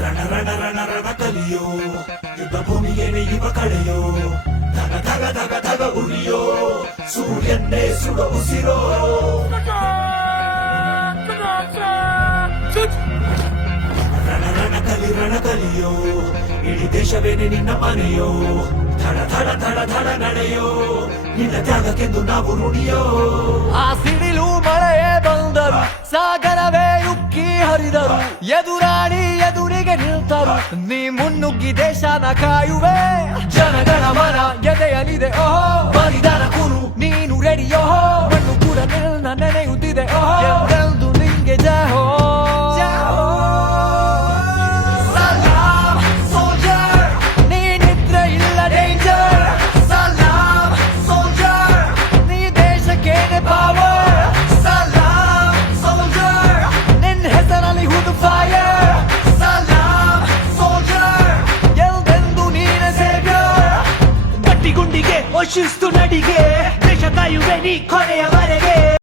ರಣ ರಣ ರಣ ರಣ ಕಲಿಯೋ ಯುದ್ಧ ಭೂಮಿಯೇನೆ ಯುವ ಕಳೆಯೋ ಧಗ ಧಗ ಧಗ ಧಗ ಉರಿಯೋ ಸೂರ್ಯನ್ನೇ ಸುಡ ಉಸಿರೋ ರಣ ಕಲಿಯೋ ಇಡೀ ದೇಶವೇನೆ ನಿನ್ನ ಮನೆಯೋ ಧಡ ಧಡ ಧಡ ಧಡ ನಡೆಯೋ ನಿನ್ನ ತ್ಯಾಗಕ್ಕೆಂದು ನಾವು ಋಣಿಯೋ ಆ ಸಿಡಿಲು ಮಳೆಯೇ ಬಂದರು ಸಾಗರವೇ ಉಕ್ಕಿ ಹರಿದರು ಎದುರಾಳಿ ಎದುರಿಗೆ ನಿಲ್ತರು ನೀ ಮುನ್ನುಗ್ಗಿ ದೇಶನ ಕಾಯುವೆ ಜನಗಣ ಮನ ಎದೆಯಲಿದೆ ಓಹೋ ಬಲಿದಾನ ಕುರು ನೀನು ರೆಡಿಯೋ ಮಣ್ಣು ಕೂಡ ನಿನ್ನ ನೆನೆಯುತ್ತಿದೆ ಓಹೋ ಎಂದೆಂದು ನಿಂಗೆ ಜಹೋ ಗುಂಡಿಗೆ ಶಿಸ್ತು ನಡಿಗೆ ದೇಶ ಕಾಯುವೆ ನೀ ಕೊನೆಯವರೆಗೆ